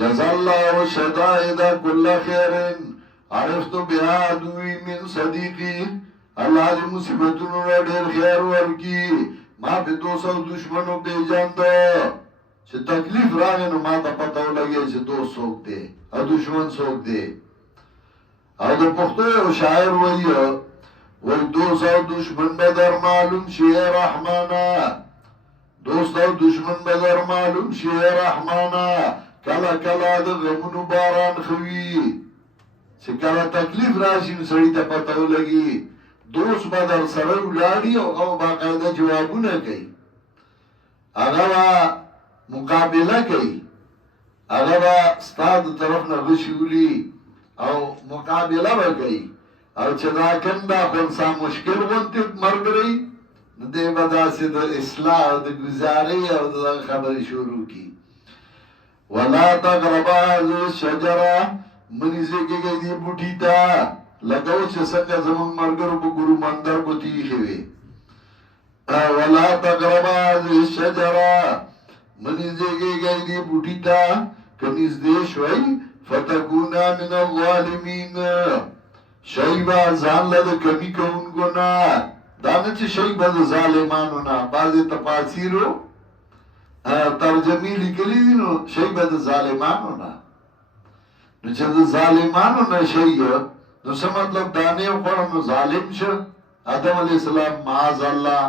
جزا الله شدائد كل خير عرفت بها عدوي من صديقي الله دې مصیبتونو را ډېر خیر ورکي ما په 200 دشمنو پیژاند چې تکلیف راغی نو ما ته پته ولګي چې دوست څوک دی او دشمن څوک دی او د پښتو یو شاعر وایي 200 دشمن به در معلوم شي رحمانا دوست او دشمن به در معلوم شي رحمانا کله کله د غمونو باران خوي چې کله تکلیف راشي نو سړی ته پته ولګي دوست به در سره ولاړي او باقاعده جوابونه کوي هغه مقابله کوي هغه ستا د طرف نه غشي ولي او مقابله به کوي او چې دا کنده خونسا مشکل غونتې ملګري نو دی به داسې د اصلاح د ګزارۍ او د خبرې شروع کړي ولا تقربا هذه الشجره منځه کېږي دې بوټي ته لکه چې څنګه زموږ ملګرو په ګورو مندر کې ایښې وي ولا تقربا هذه الشجره منځه کېږي دې بوټي ته که نږدې شوئ فتكونا من الظالمين شیبا ځان له کمی کوونکو نه دا نه چې شیبا د ظالمانو نه بعضې تفاسیرو ترجمې لیکلي دي نو شیبا د ظالمانو نه نو چې د ظالمانو نه شي نو څه مطلب دانې وخوړه نو ظالم شه آدم علیه السلام معاذ الله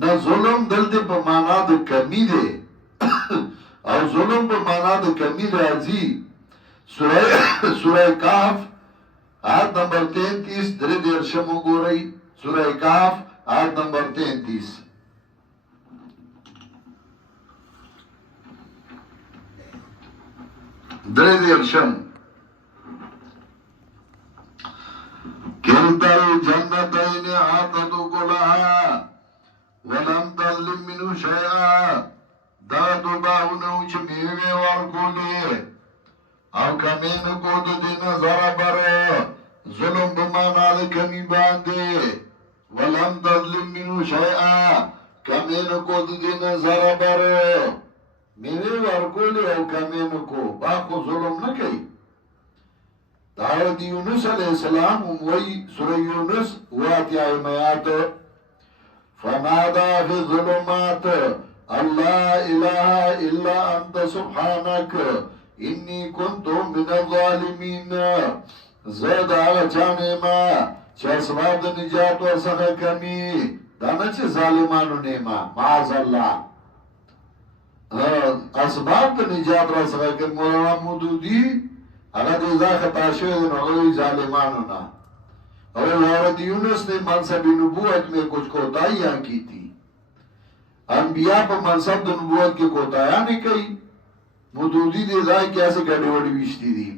نه ظلم دلته په معنا د کمی دی او ظلم په معنا د کمی راځي سورہ کاف آیت نمبر 33 درې دیرشم وګورئ سورہ کاف آیت نمبر 33 درې دیرشم كلتا الجنتين عاتت كلها ولم تظلم منه شيئا دا دو باغونو چې میوې ورکولې او کمین کو د دین زرا بر ظلم بمانا د کمی باندې ولم تظلم منه شیئا کمین کو د دین زرا بر میوې ورکولې او کمین کو با کو ظلم نه کوي دعوت یونس علیہ السلام وی سورہ یونس واتیا ایمیات فنادا فی الظلمات اللہ الہ الا انت سبحانک انی کنتو من الظالمین زید آغا چانے ما چه اسباب دا نجات ورسخ کمی دانا چه ظالمانو نیما معاذ اللہ اسباب دا نجات ورسخ کمی مولانا مودودی اگر دیزا خطا شوئے دن اغلوی ظالمانو نا اور حضرت یونس نے منصب نبوت میں کچھ کوتاہیاں کی تھی انبیاء پر منصب نبوت کی کوتاہیاں نہیں کئی مودودی دیزا کیسے گڑی وڑی ویشتی دی